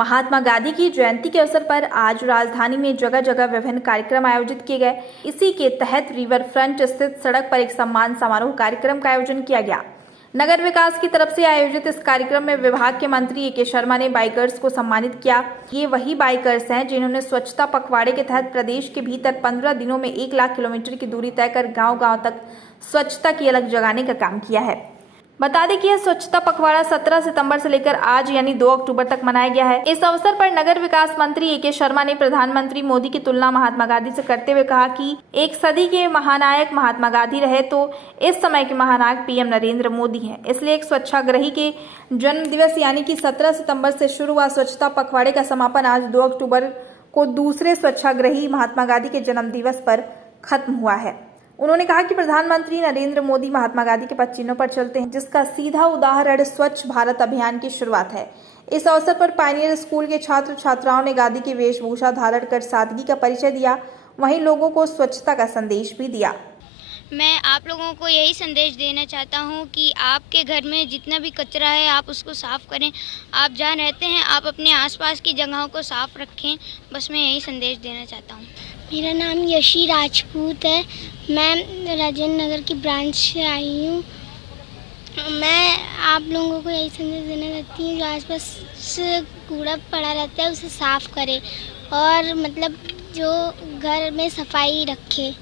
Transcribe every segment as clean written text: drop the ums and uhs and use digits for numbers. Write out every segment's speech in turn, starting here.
महात्मा गांधी की जयंती के अवसर पर आज राजधानी में जगह जगह विभिन्न कार्यक्रम आयोजित किए गए। इसी के तहत रिवर फ्रंट स्थित सड़क पर एक सम्मान समारोह कार्यक्रम का आयोजन किया गया। नगर विकास की तरफ से आयोजित इस कार्यक्रम में विभाग के मंत्री ए.के. शर्मा ने बाइकर्स को सम्मानित किया। ये वही बाइकर्स हैं जिन्होंने स्वच्छता पखवाड़े के तहत प्रदेश के भीतर 15 दिनों में 1 लाख किलोमीटर की दूरी तय कर गांव-गांव तक स्वच्छता की अलग जगाने का काम किया है। बता दें कि यह स्वच्छता पखवाड़ा 17 सितंबर से लेकर आज यानी 2 अक्टूबर तक मनाया गया है। इस अवसर पर नगर विकास मंत्री ए.के. शर्मा ने प्रधानमंत्री मोदी की तुलना महात्मा गांधी से करते हुए कहा कि एक सदी के महानायक महात्मा गांधी रहे तो इस समय के महानायक पीएम नरेंद्र मोदी हैं। इसलिए एक स्वच्छाग्रही के जन्म दिवस यानी कि 17 सितम्बर से शुरू हुआ स्वच्छता पखवाड़े का समापन आज 2 अक्टूबर को दूसरे स्वच्छाग्रही महात्मा गांधी के जन्म दिवस पर खत्म हुआ है। उन्होंने कहा कि प्रधानमंत्री नरेंद्र मोदी महात्मा गांधी के पद चिन्हों पर चलते हैं, जिसका सीधा उदाहरण स्वच्छ भारत अभियान की शुरुआत है। इस अवसर पर पायनियर स्कूल के छात्र छात्राओं ने गांधी की वेशभूषा धारण कर सादगी का परिचय दिया, वहीं लोगों को स्वच्छता का संदेश भी दिया। मैं आप लोगों को यही संदेश देना चाहता हूं कि आपके घर में जितना भी कचरा है आप उसको साफ़ करें। आप जहां रहते हैं आप अपने आसपास की जगहों को साफ़ रखें। बस मैं यही संदेश देना चाहता हूं। मेरा नाम यशी राजपूत है। मैं राजेंद्र नगर की ब्रांच से आई हूँ। मैं आप लोगों को यही संदेश देना चाहती हूँ, जो आसपास कूड़ा पड़ा रहता है उसे साफ़ करें और मतलब जो घर में सफाई रखे।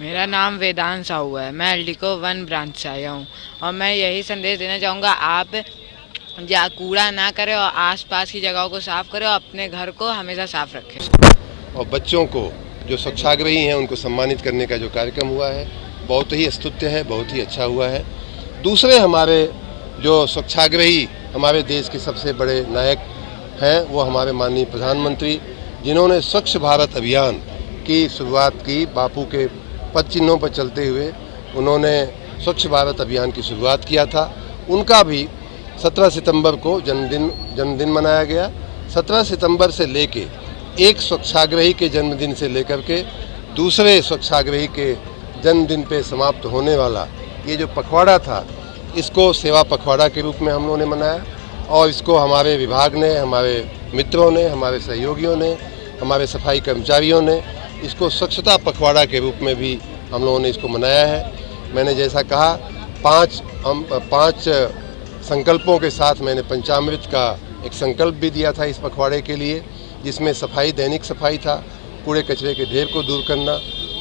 मेरा नाम वेदांत साहू है। मैं एल्डिको 1 ब्रांच से आया हूँ और मैं यही संदेश देना चाहूँगा, आप कूड़ा ना करें और आसपास की जगहों को साफ़ करें और अपने घर को हमेशा साफ़ रखें। और बच्चों को जो स्वच्छाग्रही हैं उनको सम्मानित करने का जो कार्यक्रम हुआ है बहुत ही स्तुत्य है, बहुत ही अच्छा हुआ है। दूसरे हमारे जो स्वच्छाग्रही हमारे देश के सबसे बड़े नायक हैं वो हमारे माननीय प्रधानमंत्री, जिन्होंने स्वच्छ भारत अभियान की शुरुआत की। बापू के पद चिन्हों पर चलते हुए उन्होंने स्वच्छ भारत अभियान की शुरुआत किया था। उनका भी 17 सितंबर को जन्मदिन मनाया गया। 17 सितंबर से लेके एक स्वच्छाग्रही के जन्मदिन से लेकर के दूसरे स्वच्छाग्रही के जन्मदिन पे समाप्त होने वाला ये जो पखवाड़ा था, इसको सेवा पखवाड़ा के रूप में हम लोगों ने मनाया और इसको हमारे विभाग ने, हमारे मित्रों ने, हमारे सहयोगियों ने, हमारे सफाई कर्मचारियों ने इसको स्वच्छता पखवाड़ा के रूप में भी हम लोगों ने इसको मनाया है। मैंने जैसा कहा 5 संकल्पों के साथ मैंने पंचामृत का एक संकल्प भी दिया था इस पखवाड़े के लिए, जिसमें सफाई, दैनिक सफाई था, कूड़े कचरे के ढेर को दूर करना,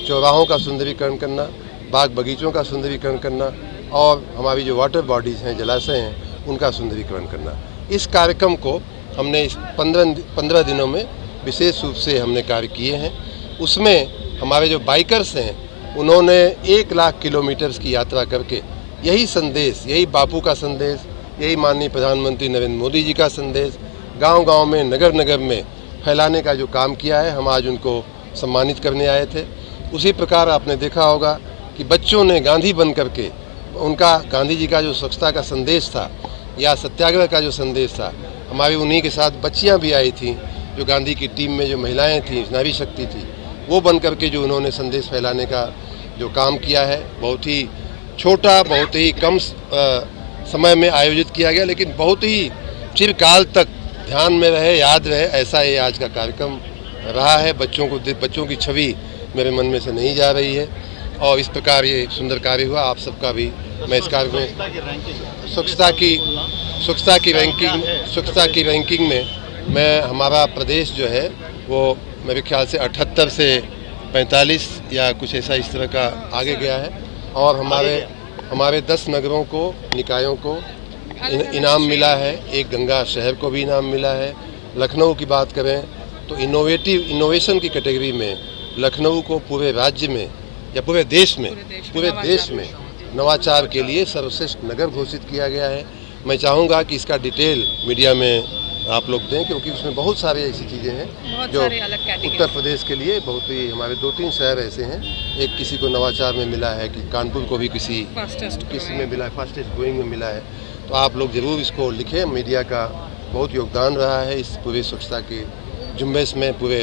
चौराहों का सुंदरीकरण करना, बाग बगीचों का सुंदरीकरण करना और हमारी जो वाटर बॉडीज़ हैं, जलाशय हैं, उनका सुंदरीकरण करना। इस कार्यक्रम को हमने इस 15 दिनों में विशेष रूप से हमने कार्य किए हैं। उसमें हमारे जो बाइकर्स हैं उन्होंने 1 लाख किलोमीटर की यात्रा करके यही संदेश, यही बापू का संदेश, यही माननीय प्रधानमंत्री नरेंद्र मोदी जी का संदेश गांव-गांव में, नगर-नगर में फैलाने का जो काम किया है, हम आज उनको सम्मानित करने आए थे। उसी प्रकार आपने देखा होगा कि बच्चों ने गांधी बन करके उनका, गांधी जी का जो स्वच्छता का संदेश था या सत्याग्रह का जो संदेश था, हमारी उन्हीं के साथ बच्चियां भी आई थीं, जो गांधी की टीम में जो महिलाएं थीं, नारी शक्ति थी, वो बन करके जो उन्होंने संदेश फैलाने का जो काम किया है, बहुत ही छोटा, बहुत ही कम समय में आयोजित किया गया, लेकिन बहुत ही चिरकाल तक ध्यान में रहे, याद रहे, ऐसा ये आज का कार्यक्रम रहा है। बच्चों की छवि मेरे मन में से नहीं जा रही है और इस प्रकार ये सुंदर कार्य हुआ। आप सबका भी मैं इस कार्य में स्वच्छता की रैंकिंग में मैं, हमारा प्रदेश जो है वो मेरे ख्याल से 78 से 45 या कुछ ऐसा इस तरह का आगे गया है और हमारे 10 नगरों को, निकायों को इनाम मिला है। एक गंगा शहर को भी इनाम मिला है। लखनऊ की बात करें तो इनोवेशन की कैटेगरी में लखनऊ को पूरे राज्य में या पूरे देश में नवाचार के लिए सर्वश्रेष्ठ नगर घोषित किया गया है। मैं चाहूँगा कि इसका डिटेल मीडिया में आप लोग दें, क्योंकि उसमें बहुत सारी ऐसी चीज़ें हैं जो उत्तर प्रदेश के लिए बहुत ही, हमारे 2-3 शहर ऐसे हैं। एक किसी को नवाचार में मिला है कि कानपुर को भी किसी में मिला है, फास्टेस्ट ग्रोइंग में मिला है। तो आप लोग ज़रूर इसको लिखें। मीडिया का बहुत योगदान रहा है इस पूरी स्वच्छता के झुंबेश में, पूरे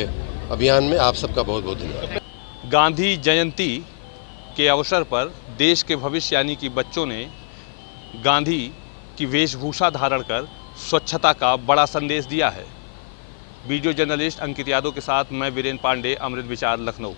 अभियान में। आप सबका बहुत बहुत धन्यवाद। गांधी जयंती के अवसर पर देश के भविष्य यानी कि बच्चों ने गांधी की वेशभूषा धारण कर स्वच्छता का बड़ा संदेश दिया है। वीडियो जर्नलिस्ट अंकित यादव के साथ मैं वीरेंद्र पांडे, अमृत विचार, लखनऊ।